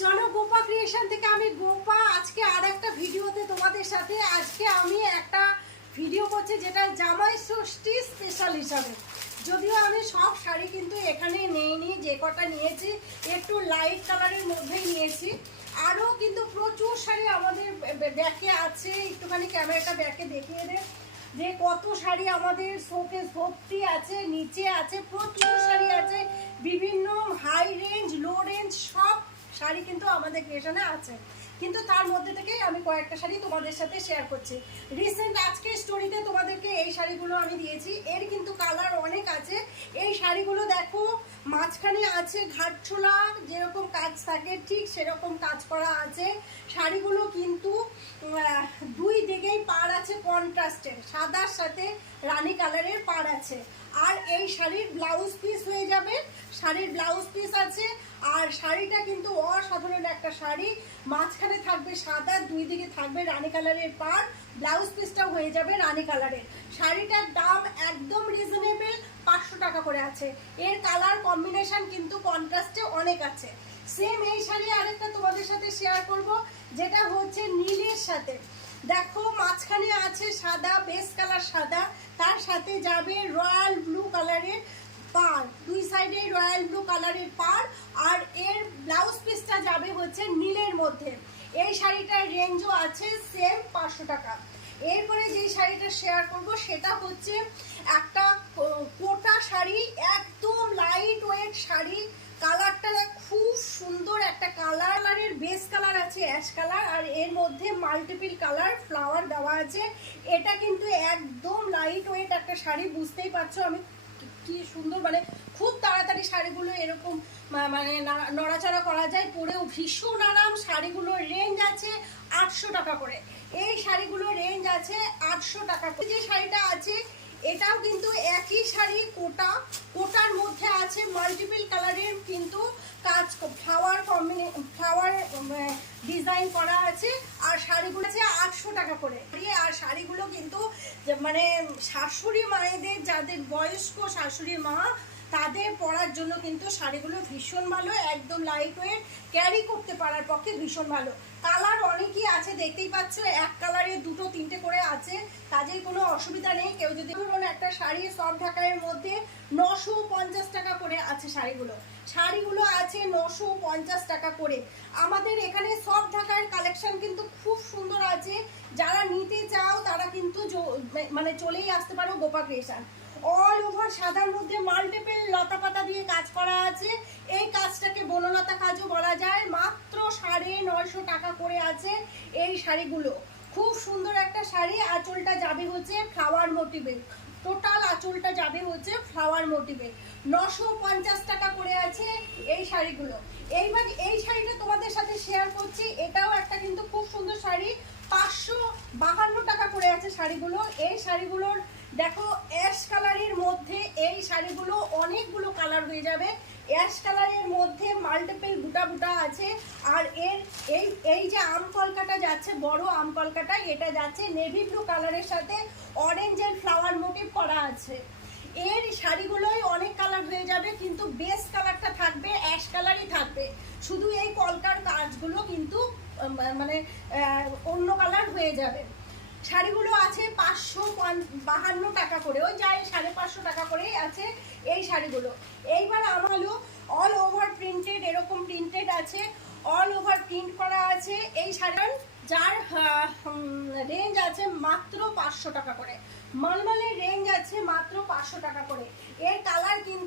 চলো গোপা ক্রিয়েশন থেকে আমি গোপা, আজকে আর একটা ভিডিওতে তোমাদের সাথে। আজকে আমি একটা ভিডিও করছি যেটা জামাই ষষ্ঠী স্পেশাল হিসাবে। যদিও আমি সব শাড়ি কিন্তু এখানে নেইনি, যে কটা নিয়েছি, একটু লাইট কালারের মধ্যেই নিয়েছি। আরও কিন্তু প্রচুর শাড়ি আমাদের ব্যাকে আছে, একটুখানি ক্যামেরাটা ব্যাকে দেখিয়ে দে। যে কত শাড়ি আমাদের শোকেস ভর্তি আছে, নিচে আছে, প্রচুর শাড়ি আছে, বিভিন্ন হাই রেঞ্জ লো রেঞ্জ সব শাড়ি কিন্তু আমাদের ক্রিয়েশনে আছে। কিন্তু তার মধ্যে থেকেই আমি কয়েকটা শাড়ি তোমাদের সাথে শেয়ার করছি। রিসেন্ট আজকের স্টোরিতে তোমাদেরকে এই শাড়িগুলো আমি দিয়েছি। এর কিন্তু কালার অনেক আছে। এই শাড়িগুলো দেখো, মাঝখানে আছে ঘাটছোলা, যেরকম কাজ থাকে, ঠিক সেরকম কাজ করা আছে। শাড়িগুলো কিন্তু দুই দিকেই পার আছে কন্ট্রাস্টের সাদার সাথে রানী কালারের পাড় আছে। আর এই শাড়ির ব্লাউজ পিস হয়ে যাবে। শাড়ির ব্লাউজ পিস আছে। আর শাড়িটা কিন্তু অসাধারণ একটা শাড়ি। মাঝখানে থাকবে সাদা, দুই দিকে থাকবে রানী কালারের পাড়। ব্লাউজ পিসটাও হয়ে যাবে রানী কালারের। শাড়িটার দাম একদম রিজনেবল পাঁচশো টাকা করে আছে। এর কালার কম্বিনেশন কিন্তু কন্ট্রাস্টে অনেক আছে। সেম এই শাড়ি আরেকটা তোমাদের সাথে শেয়ার করব, যেটা হচ্ছে নীলের সাথে। দেখো, মাঝখানে আছে সাদা বেস কালার সাদা। তার সাথে যাবে রয়্যাল ব্লু কালারের পার দুই সাইডে রয়্যাল ব্লু কালারের পার আর এর ব্লাউজ পিসটা যাবে হচ্ছে নীলের মধ্যে। এই শাড়িটার রেঞ্জও আছে সেম পাঁচশো টাকা। এরপরে যে শাড়িটা শেয়ার করব, সেটা হচ্ছে একটা কোটা শাড়ি, একদম লাইট ওয়েট শাড়ি। কালারটা খুব সুন্দর একটা কালার। কালারের বেস কালার আছে অ্যাশ কালার আর এর মধ্যে মাল্টিপল কালার ফ্লাওয়ার দেওয়া আছে। এটা কিন্তু একদম লাইট ওয়েট একটা শাড়ি, বুঝতেই পারছ আমি কি- সুন্দর মানে খুব তাড়াতাড়ি শাড়িগুলো এরকম মানে নাড়া- নড়াচড়া করা যায়, পরেও ভীষণ আরাম শাড়িগুলোর রেঞ্জ আছে আটশো টাকা করে। এই শাড়িগুলোর রেঞ্জ আছে আটশো টাকা করে। যে শাড়িটা আছে এটাও কিন্তু একই শাড়ি, কোটা। কোটার মধ্যে আছে মাল্টিপল কালারের কিন্তু কাজ ফ্লাওয়ার কম্বিনে ফ্লাওয়ার ডিজাইন করা আছে। আর শাড়িগুলো আছে আটশো টাকা করে। আর শাড়িগুলো কিন্তু মানে শাশুড়ি মায়েদের, যাদের বয়স্ক শাশুড়ি মা তাদের পরার জন্য কিন্তু শাড়িগুলো ভীষণ ভালো, একদম লাইট ওয়েট ক্যারি করতে পারার পক্ষে ভীষণ ভালো। কালার অনেকই আছে, দেখতেই পাচ্ছ, এক কালারের দুটো, তিনটে করে আছে কাজেই কোনো অসুবিধা নেই। কেউ যদি ধরুন একটা শাড়ি সব ঢাকায়ের মধ্যে নশো পঞ্চাশ টাকা করে আছে শাড়িগুলো। শাড়িগুলো আছে নশো পঞ্চাশ টাকা করে। আমাদের এখানে সব ঢাকার কালেকশন কিন্তু খুব সুন্দর আছে। যারা নিতে চাও, তারা কিন্তু মানে চলেই আসতে পারো গোপা ক্রিয়েশন অল ওভার সাদার মধ্যে মাল্টিপল লতা পাতা দিয়ে কাজ করা আছে। এই কাজটাকে বনলতা কাজও বলা যায়। মাত্র সাড়ে নয়শো টাকা করে আছে এই শাড়িগুলো। খুব সুন্দর একটা শাড়ি। আঁচলটা যাবে হচ্ছে ফ্লাওয়ার মোটিভে টোটাল আঁচলটা যাবে হচ্ছে ফ্লাওয়ার মোটিভে নশো পঞ্চাশ টাকা করে আছে এই শাড়িগুলো। এইবার এই শাড়িটা তোমাদের সাথে শেয়ার করছি। এটাও একটা কিন্তু খুব সুন্দর শাড়ি। পাঁচশো বাহান্ন টাকা করে আছে শাড়িগুলো। এই শাড়িগুলোর, দেখো অ্যাশ কালারের মধ্যে এই শাড়িগুলো অনেকগুলো কালার হয়ে যাবে। অ্যাশ কালারের মধ্যে মাল্টিপল বুটা বুটা আছে। আর এর, এই এই যে আম কলকাটা যাচ্ছে, বড় আম কলকাটা এটা যাচ্ছে নেভি ব্লু কালারের সাথে অরেঞ্জের ফ্লাওয়ার মোটিভ করা আছে। এর শাড়িগুলোই অনেক কালার হয়ে যাবে, কিন্তু বেস কালারটা থাকবে অ্যাশ কালারই থাকবে। শুধু এই কলকার কাজগুলো কিন্তু মানে অন্য কালার হয়ে যাবে। শাড়িগুলো আছে পাঁচশো বাহান্ন টাকা করে। ওই যাই, সাড়ে পাঁচশো টাকা করেই আছে এই শাড়িগুলো। এইবার আমার হলো অল ওভার প্রিন্টেড এরকম প্রিন্টেড আছে অল ওভার প্রিন্ট করা আছে এই শাড়ির যার রেঞ্জ আছে মাত্র পাঁচশো টাকা করে। মলমলের রেঞ্জ আছে মাত্র পাঁচশো টাকা করে। এর কালার কিন্তু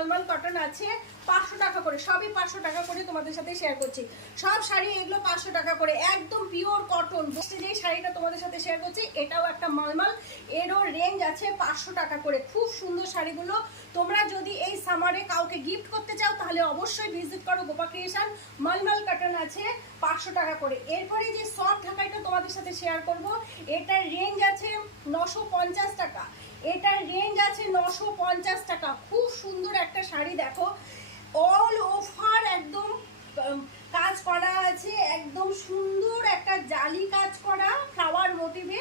মলমল কটন আছে, পাঁচশো টাকা করে, সবই পাঁচশো টাকা করে তোমাদের সাথে শেয়ার করছি। সব শাড়ি এগুলো পাঁচশো টাকা করে, একদম পিওর কটন যে শাড়িটা তোমাদের সাথে শেয়ার করছি, এটাও একটা মালমাল, এরও রেঞ্জ আছে পাঁচশো টাকা করে। খুব সুন্দর শাড়িগুলো। তোমরা যদি এই সামারে কাউকে গিফট করতে চাও, তাহলে অবশ্যই ভিজিট করো গোপা ক্রিয়েশন মালমাল কটন আছে পাঁচশো টাকা করে। এরপরে যে সফট ঢাকাইটা তোমাদের সাথে শেয়ার করব, এটার রেঞ্জ আছে নশো টাকা। এটার রেঞ্জ আছে নশো পঞ্চাশ টাকা। খুব সুন্দর একটা শাড়ি, দেখো। অল ওভার একদম কাজ করা আছে, একদম সুন্দর একটা জালি কাজ করা ফ্লাওয়ার মোটিভে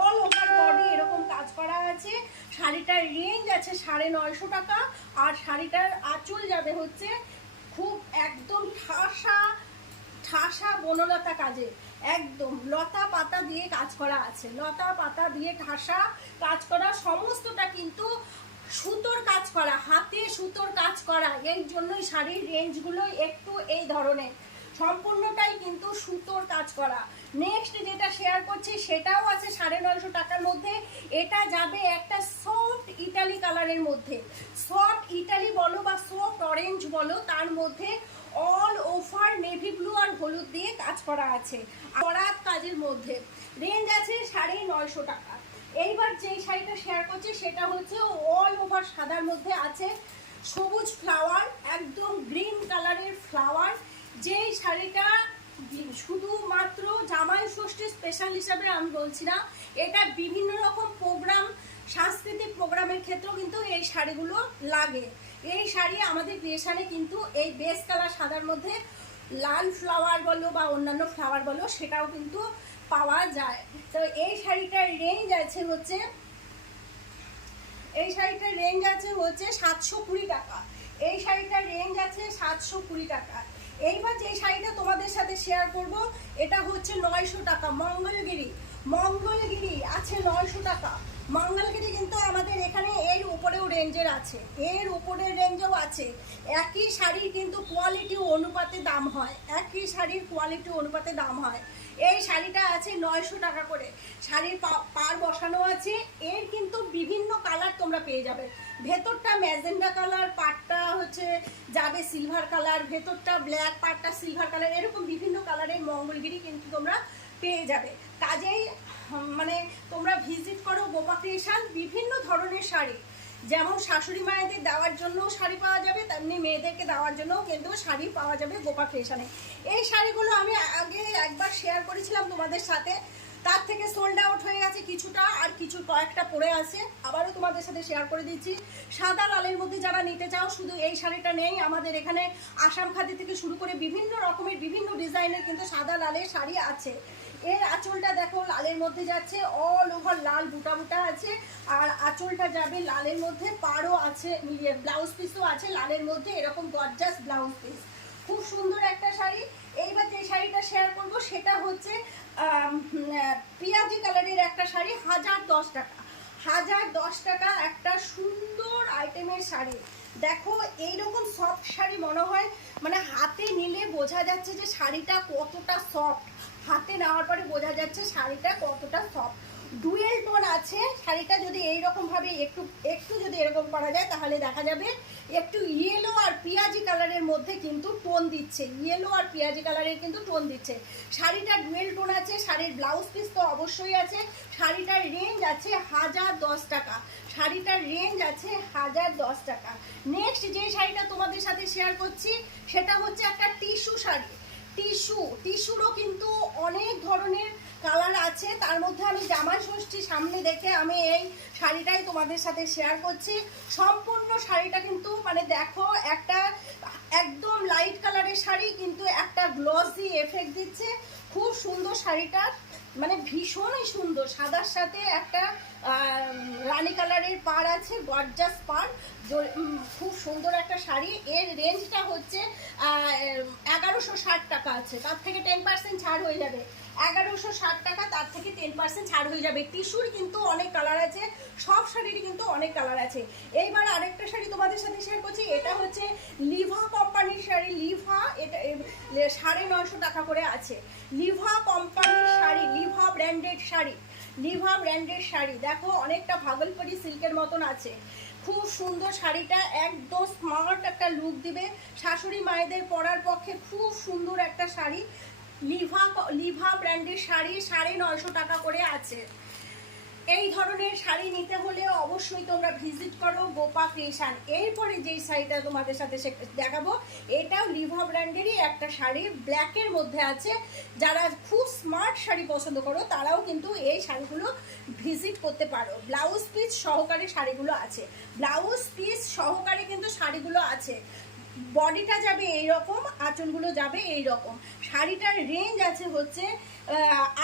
অল ওভার বডি এরকম কাজ করা আছে। শাড়িটার রেঞ্জ আছে সাড়ে নয়শো টাকা, আর শাড়িটার আঁচল যাবে হচ্ছে খুব একদম ঠাসা ঠাসা বনলতা কাজে একদম লতা পাতা দিয়ে কাজ করা আছে। লতা পাতা দিয়ে ঠাসা কাজ করা, সমস্তটা কিন্তু সুতোর কাজ করা, হাতে সুতোর কাজ করা। এই জন্যই শাড়ির রেঞ্জগুলো একটু এই ধরনের। সম্পূর্ণটাই কিন্তু সুতোর কাজ করা। নেক্সট যেটা শেয়ার করছি, সেটাও আছে সাড়ে নয়শো টাকার মধ্যে। এটা যাবে একটা সফট ইটালি কালারের মধ্যে। সফট ইটালি বলো বা সফট অরেঞ্জ বলো, তার মধ্যে অল ওভার নেভি ব্লু আর হলুদ দিয়ে কাজ করা আছে। করাত কাজের মধ্যে। রেঞ্জ আছে সাড়ে নয়শো টাকা। এইবার যেই শাড়িটা শেয়ার করছি, সেটা হচ্ছে অল ওভার সাদার মধ্যে আছে সবুজ ফ্লাওয়ার একদম গ্রিন কালারের ফ্লাওয়ার যেই শাড়িটা শুধুমাত্র জামাই ষষ্ঠী স্পেশাল হিসাবে আমি বলছি না, এটা বিভিন্ন রকম প্রোগ্রাম সাংস্কৃতিক প্রোগ্রামের ক্ষেত্রেও কিন্তু এই শাড়িগুলো লাগে। এই শাড়ি আমাদের ক্রিয়েশনে কিন্তু এই বেস কালার সাদার মধ্যে লাল ফ্লাওয়ার বলো বা অন্যান্য ফ্লাওয়ার বলো, সেটাও কিন্তু পাওয়া যায়। তো এই শাড়িটার রেঞ্জ আছে হচ্ছে, এই শাড়িটার রেঞ্জ আছে হচ্ছে সাতশো কুড়ি টাকা। এই শাড়িটার রেঞ্জ আছে সাতশো কুড়ি টাকা। এইবার যে শাড়িটা তোমাদের সাথে শেয়ার করব, এটা হচ্ছে নয়শো টাকা, মঙ্গলগিরি। মঙ্গলগিরি আছে নয়শো টাকা। মঙ্গলগিরি কিন্তু আমাদের এখানে এর উপরেও রেঞ্জের আছে। এর উপরের রেঞ্জও আছে। একই শাড়ির কিন্তু কোয়ালিটি অনুপাতে দাম হয়। একই শাড়ির কোয়ালিটি অনুপাতে দাম হয়। এই শাড়িটা আছে নয়শো টাকা করে। শাড়ির পার বসানো আছে। এর কিন্তু বিভিন্ন কালার তোমরা পেয়ে যাবে। ভেতরটা ম্যাজেন্ডা কালার পাটটা হচ্ছে যাবে সিলভার কালার ভেতরটা ব্ল্যাক পাটটা সিলভার কালার এরকম বিভিন্ন কালারের মঙ্গলগিরি কিন্তু তোমরা পেয়ে যাবে। কাজেই মানে তোমরা ভিজিট করো গোপা ক্রিয়েশন বিভিন্ন ধরনের শাড়ি। যেমন শাশুড়ি মায়েদের দেওয়ার জন্য শাড়ি পাওয়া যাবে, তেমনি মেয়েদেরকে দেওয়ার জন্য কিন্তু শাড়ি পাওয়া যাবে গোপা ক্রিয়েশনে এই শাড়িগুলো আমি আগে একবার শেয়ার করেছিলাম তোমাদের সাথে। তার থেকে সোল্ড আউট হয়ে গেছে কিছুটা, আর কিছু কয়েকটা পড়ে আছে। আবারও তোমাদের সাথে শেয়ার করে দিচ্ছি। সাদা লালের মধ্যে যারা নিতে চাও, শুধু এই শাড়িটা নেই। আমাদের এখানে আসাম খাদি থেকে শুরু করে বিভিন্ন রকমের, বিভিন্ন ডিজাইনের কিন্তু সাদা লালের শাড়ি আছে। এর আঁচলটা দেখো, লালের মধ্যে যাচ্ছে অল ওভার লাল বুটা বুটা আছে, আর আঁচলটা যাবে লালের মধ্যে, পাড়ও আছে মিলিয়ে ব্লাউজ পিসও আছে লালের মধ্যে, এরকম গর্জাস ব্লাউজ পিস খুব সুন্দর একটা শাড়ি। এইবার যে শাড়িটা শেয়ার করব, সেটা হচ্ছে পিঁয়াজি কালারের একটা শাড়ি, হাজার দশ টাকা। হাজার দশ টাকা একটা সুন্দর আইটেমের শাড়ি। দেখো, এইরকম সফট শাড়ি মনে হয় মানে হাতে নিলে বোঝা যাচ্ছে যে শাড়িটা কতটা সফট হাতে নেওয়ার পরে বোঝা যাচ্ছে শাড়িটা কতটা সফট ডুয়েল টোন আছে, শাড়িটা যদি এইরকম ভাবে একটু একটু যদি এরকম করা যায়, তাহলে দেখা যাবে একটু ইয়েলো আর পিঁয়াজি কালারের মধ্যে কিন্তু টোন দিচ্ছে। ইয়েলো আর পিঁয়াজি কালারের কিন্তু টোন দিচ্ছে। শাড়িটা ডুয়েল টোন আছে, শাড়ির ব্লাউজ পিস তো অবশ্যই আছে, শাড়িটার রেঞ্জ আছে হাজার দশ টাকা। শাড়িটার রেঞ্জ আছে হাজার দশ টাকা। নেক্সট যে শাড়িটা তোমাদের সাথে শেয়ার করছি, সেটা হচ্ছে একটা টিস্যু শাড়ি। টিস্যু, টিস্যুরও কিন্তু অনেক ধরনের কালার আছে। তার মধ্যে আমি জামাই ষষ্ঠী সামনে দেখে আমি এই শাড়িটাই তোমাদের সাথে শেয়ার করছি। সম্পূর্ণ শাড়িটা কিন্তু মানে দেখো, একটা একদম লাইট কালারের শাড়ি, কিন্তু একটা গ্লসি এফেক্ট দিচ্ছে। খুব সুন্দর শাড়িটার মানে ভীষণই সুন্দর। সাদার সাথে একটা রানী কালারের পার আছে, গর্জাস পার খুব সুন্দর একটা শাড়ি। এর রেঞ্জটা হচ্ছে এগারোশো ষাট টাকা আছে। তার থেকে টেন পার্সেন্ট ছাড় হয়ে যাবে। এগারোশো ষাট টাকা, তার থেকে টেন পার্সেন্ট ছাড় হয়ে যাবে। টিস্যুর কিন্তু অনেক কালার আছে, সব শাড়িরই কিন্তু অনেক কালার আছে। এইবার আরেকটা শাড়ি তোমাদের সাথে শেয়ার করছি, এটা হচ্ছে লিভা কোম্পানির শাড়ি। লিভা, এটা সাড়ে নয়শো টাকা করে আছে। লিভা ব্র্যান্ডেড শাড়ি ব্র্যান্ডের শাড়ি। দেখো, অনেকটা ভাগলপুরি সিল্কের মতন আছে। খুব সুন্দর শাড়িটা, একদম স্মার্ট একটা লুক দিবে। শাশুড়ি মায়েদের পরার পক্ষে খুব সুন্দর একটা শাড়ি। লিভা লিভা ব্র্যান্ডের শাড়ি সাড়ে নয়শো টাকা করে আছে। এই ধরনের শাড়ি নিতে হলে অবশ্যই তোমরা ভিজিট করো গোপা ক্রিয়েশন এরপরে যেই শাড়িটা তোমাদের সাথে দেখাবো, এটাও লিভা ব্র্যান্ডেরই একটা শাড়ি। ব্ল্যাকের মধ্যে আছে। যারা খুব স্মার্ট শাড়ি পছন্দ করো, তারাও কিন্তু এই শাড়িগুলো ভিজিট করতে পারো। ব্লাউজ পিস সহকারে শাড়িগুলো আছে। ব্লাউজ পিস সহকারে কিন্তু শাড়িগুলো আছে। বডিটা যাবে এই রকম আঁচলগুলো যাবে এই রকম শাড়িটার রেঞ্জ আছে হচ্ছে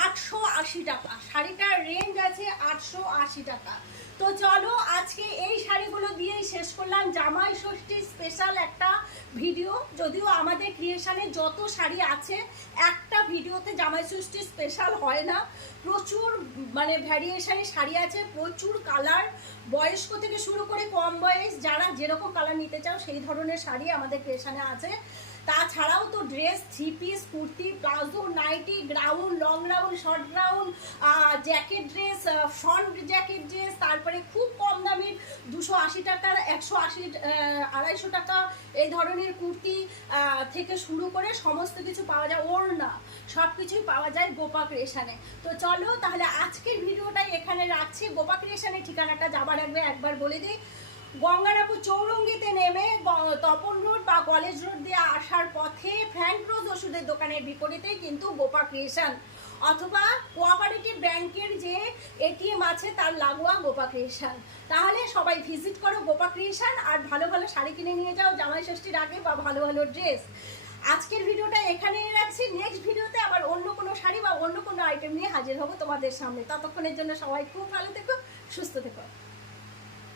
আটশো আশি টাকা। শাড়িটার রেঞ্জ আছে আটশো আশি টাকা। তো চলো আজকে এই শাড়িগুলো দিয়েই শেষ করলাম। জামাই ষষ্ঠী স্পেশাল একটা ভিডিও যদিও আমাদের ক্রিয়েশনে যত শাড়ি আছে, একটা ভিডিওতে জামাই ষষ্ঠী স্পেশাল হয় না। প্রচুর মানে ভ্যারিয়েশনে শাড়ি আছে, প্রচুর কালার বয়স্ক থেকে শুরু করে কম বয়স, যারা যেরকম কালার নিতে চাও সেই ধরনের শাড়ি আমাদের ক্রিয়েশনে আছে। তাছাড়াও তো dress three piece kurti palazzo nightie gown long gown short gown jacket dress front jacket dress তারপরে খুব কম দামের দুশো আশি টাকার, একশো আশি আড়াইশো টাকা এই ধরনের কুর্তি থেকে শুরু করে সমস্ত কিছু পাওয়া যায়, ওড়না সব কিছুই পাওয়া যায় গোপা ক্রিয়েশনে তো চলো তাহলে আজকের ভিডিওটাই এখানে রাখছি। গোপা ক্রিয়েশনের ঠিকানাটা যাবার আগে একবার বলে দিই। গঙ্গারাপুর চৌরঙ্গিতে নেমে তপন রোড বা কলেজ রোড দিয়ে আসার পথে ফ্র্যাঙ্ক রোজ ওষুধের দোকানের বিপরীতেই কিন্তু গোপা ক্রিয়েশন। অথবা কোঅপারেটিভ ব্যাংকের যে এটিএম আছে, তার লাগোয়া গোপা ক্রিয়েশন। তাহলে সবাই ভিজিট করো গোপা ক্রিয়েশন আর ভালো ভালো শাড়ি কিনে নিয়ে যাও, জামাই ষষ্ঠীর আগে বা ভালো ভালো ড্রেস। আজকের ভিডিওটা এখানেই রাখছি। নেক্সট ভিডিওতে আবার অন্য কোনো শাড়ি বা অন্য কোনো আইটেম নিয়ে হাজির হব তোমাদের সামনে। ততক্ষণের জন্য সবাই খুব ভালো থেকো, সুস্থ থেকো।